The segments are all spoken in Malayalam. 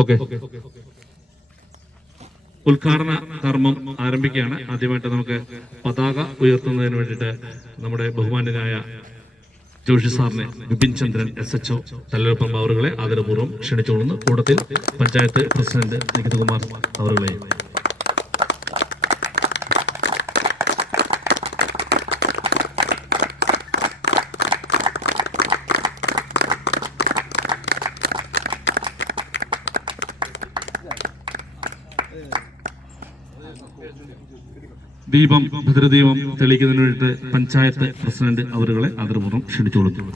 ഓക്കെ, ഉദ്ഘാടന കർമ്മം ആരംഭിക്കുകയാണ്. ആദ്യമായിട്ട് നമുക്ക് പതാക ഉയർത്തുന്നതിന് വേണ്ടിയിട്ട് നമ്മുടെ ബഹുമാന്യനായ ജോഷി സാറിനെ വിപിൻ ചന്ദ്രൻ SHO തലയോപ്പം അവറുകളെ ആദരപൂർവ്വം ക്ഷണിച്ചുകൊള്ളുന്നു. കൂട്ടത്തിൽ പഞ്ചായത്ത് പ്രസിഡന്റ് നികിതകുമാർ അവറുകളെ. ദീപം ഭദ്രദീപം തെളിയിക്കുന്നതിന് വേണ്ടിയിട്ട് പഞ്ചായത്ത് പ്രസിഡന്റ് അവരുകളെ ആദരപൂർവ്വം ക്ഷണിച്ചുകൊള്ളുന്നു.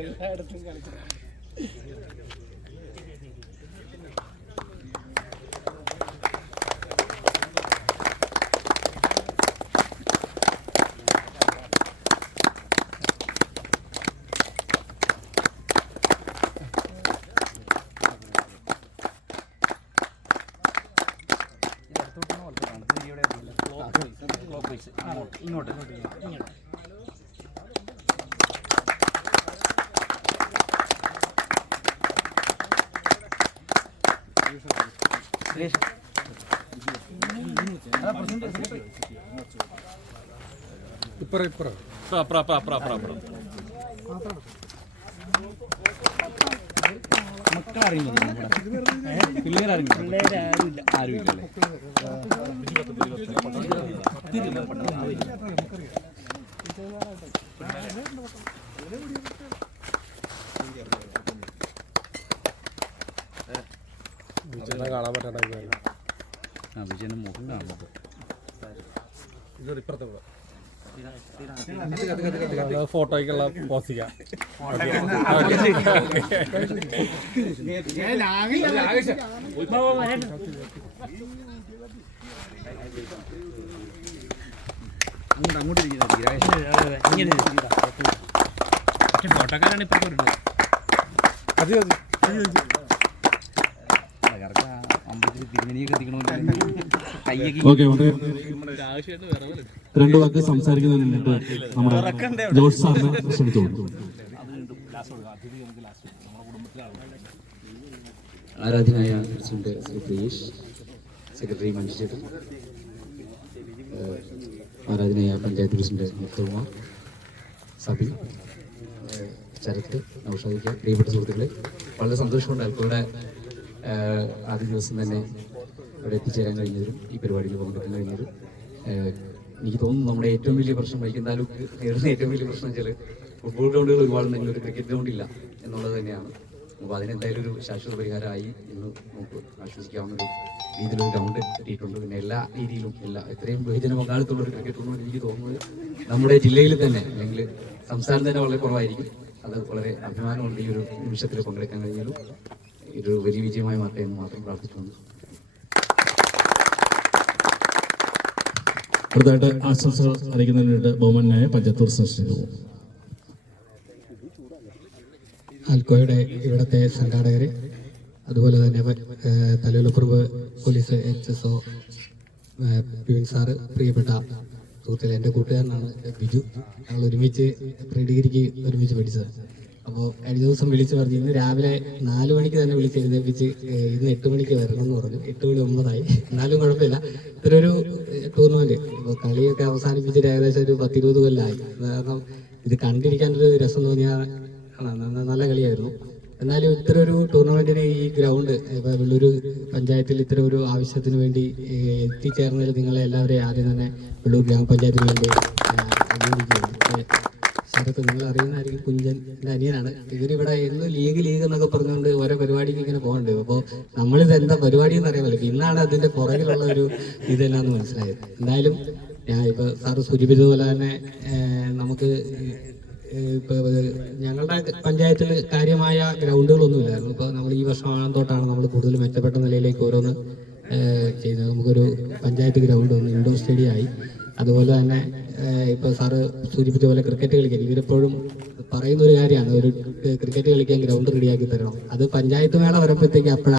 എല്ലായിടത്തും കളിച്ചു. ഇങ്ങോട്ട് മക്കളറിയില്ല, പിള്ളേരാരുമില്ല, ആരുമില്ലല്ലേ? കാണാൻ പറ്റാ വിജയന് മുഖം കാണാൻ ഫോട്ടോയ്ക്കുള്ള പോസിക്ക അങ്ങോട്ട് ഫോട്ടോക്കാരാണ് ഇപ്പൊ അത് രണ്ടു വാക്ക് സംസാരിക്കുന്നതിന് നമ്മുടെ ജോഷ് സാറിനെ ക്ഷണിച്ചു. ആരാധനായ പ്രസിഡന്റ് ശ്രീ പ്രിയേഷ്, സെക്രട്ടറി മനുഷ്യൻ, ആരാധനായ പഞ്ചായത്ത് പ്രസിഡന്റ് നികിതകുമാർ, സബി, ശരത്ത്, നൗഷാദിക്ക, പ്രിയപ്പെട്ട സുഹൃത്തുക്കളെ, വളരെ സന്തോഷമുണ്ട് അൽപ്പയുടെ ആദ്യ ദിവസം തന്നെ ഇവിടെ എത്തിച്ചേരാൻ കഴിഞ്ഞതിലും ഈ പരിപാടിയിൽ പങ്കെടുക്കാൻ കഴിഞ്ഞതും. എനിക്ക് തോന്നുന്നു നമ്മുടെ ഏറ്റവും വലിയ പ്രശ്നം വൈക്കം താലൂക്ക് നേരിടുന്ന ഏറ്റവും വലിയ പ്രശ്നം വെച്ചാൽ ഫുട്ബോൾ ഗ്രൗണ്ടുകൾ ഒരുപാടുണ്ടെങ്കിൽ ഒരു ക്രിക്കറ്റ് ഗ്രൗണ്ട് ഇല്ല എന്നുള്ളത് തന്നെയാണ്. അപ്പോൾ അതിനെന്തായാലും ഒരു ശാശ്വത പരിഹാരമായി എന്ന് നമുക്ക് ആശ്വസിക്കാവുന്ന ഒരു രീതിയിലൊരു ഗ്രൗണ്ട് കിട്ടിയിട്ടുണ്ട്. പിന്നെ എല്ലാ രീതിയിലും എത്രയും ബഹുജന പങ്കാളിത്തമുള്ള ഒരു ക്രിക്കറ്റ് ടൂർണമെന്റ് എനിക്ക് തോന്നുന്നത് നമ്മുടെ ജില്ലയിൽ തന്നെ അല്ലെങ്കിൽ സംസ്ഥാനം തന്നെ വളരെ കുറവായിരിക്കും. അത് വളരെ അഭിമാനമുണ്ട് ഈ ഒരു നിമിഷത്തിൽ പങ്കെടുക്കാൻ കഴിഞ്ഞാലും ഇതൊരു വലിയ വിജയമായി മാറട്ടെ എന്ന് മാത്രം പ്രാർത്ഥിച്ചുകൊണ്ട് അടുത്തായിട്ട് ആശംസകൾ അറിയിക്കുന്നതിന് വേണ്ടി ബഹുമാനായ പഞ്ചായത്ത് പ്രസിഡന്റ്. ആൽക്കോയുടെ ഇവിടുത്തെ സംഘാടകരെ, അതുപോലെ തന്നെ തലയോലക്കുറുവ് പോലീസ് HSO പിവിൻ സാറ്, പ്രിയപ്പെട്ട സുഹൃത്തുക്കളെ, എൻ്റെ കൂട്ടുകാരനാണ് ബിജു. ഞങ്ങൾ ഒരുമിച്ച് പ്രീ ഡിഗ്രിക്ക് ഒരുമിച്ച് പഠിച്ചത്. അപ്പോൾ കഴിഞ്ഞ ദിവസം വിളിച്ച് പറഞ്ഞു, ഇന്ന് രാവിലെ 4 മണിക്ക് തന്നെ വിളിച്ച് എഴുന്നേപ്പിച്ച് ഇന്ന് 8 മണിക്ക് വരണം എന്ന് പറഞ്ഞു. 8 മണി 9 എന്നാലും കുഴപ്പമില്ല. ഇത്രയൊരു ടൂർണമെന്റ് ഇപ്പോൾ കളിയൊക്കെ അവസാനിപ്പിച്ചിട്ട് ഏകദേശം ഒരു 10-20 കൊല്ലമായി. കാരണം ഇത് കണ്ടിരിക്കാനൊരു രസം തോന്നിയ നല്ല കളിയായിരുന്നു. എന്നാലും ഇത്ര ഒരു ടൂർണമെന്റിന് ഈ ഗ്രൗണ്ട് ഇപ്പോൾ വെള്ളൂർ പഞ്ചായത്തിൽ ഇത്ര ഒരു ആവശ്യത്തിന് വേണ്ടി എത്തിച്ചേർന്നതിൽ നിങ്ങളെ എല്ലാവരെയും ആദ്യം തന്നെ വെള്ളൂർ ഗ്രാമപഞ്ചായത്തിന് വേണ്ടി അഭിനന്ദിക്കുകയാണ്. ശരത്ത്, നിങ്ങൾ അറിയുന്നതായിരിക്കും, കുഞ്ചൻ്റെ അനിയനാണ്. ഇവരിവിടെ എന്ന് ലീഗ് എന്നൊക്കെ പറഞ്ഞുകൊണ്ട് ഓരോ പരിപാടിക്ക് ഇങ്ങനെ പോകണ്ട്. അപ്പോൾ നമ്മളിത് എന്താ പരിപാടി എന്ന് അറിയാമല്ലോ. ഇന്നാണ് അതിൻ്റെ പുറകിലുള്ള ഒരു ഇതെല്ലാം മനസ്സിലായത്. എന്തായാലും ഞാൻ ഇപ്പോൾ സാറ് സൂചിപ്പിച്ചതുപോലെ തന്നെ നമുക്ക് ഇപ്പോൾ ഞങ്ങളുടെ പഞ്ചായത്തിൽ കാര്യമായ ഗ്രൗണ്ടുകളൊന്നുമില്ലായിരുന്നു. ഇപ്പോൾ നമ്മൾ ഈ വർഷം തൊട്ടാണ് നമ്മൾ കൂടുതൽ മെച്ചപ്പെട്ട നിലയിലേക്ക് ഓരോന്ന് ചെയ്യുന്നത്. നമുക്കൊരു പഞ്ചായത്ത് ഗ്രൗണ്ട് ഒന്ന് ഇൻഡോർ സ്റ്റേഡിയം ആയി. അതുപോലെ തന്നെ ഇപ്പോൾ സാറ് സൂചിപ്പിച്ച പോലെ ക്രിക്കറ്റ് കളിക്കാൻ ഇവരെപ്പോഴും പറയുന്ന ഒരു കാര്യമാണ്, ഒരു ക്രിക്കറ്റ് കളിക്കാൻ ഗ്രൗണ്ട് റെഡിയാക്കി തരണം. അത് പഞ്ചായത്ത് മേള വരുമ്പോഴത്തേക്ക് അപ്പോഴാണ്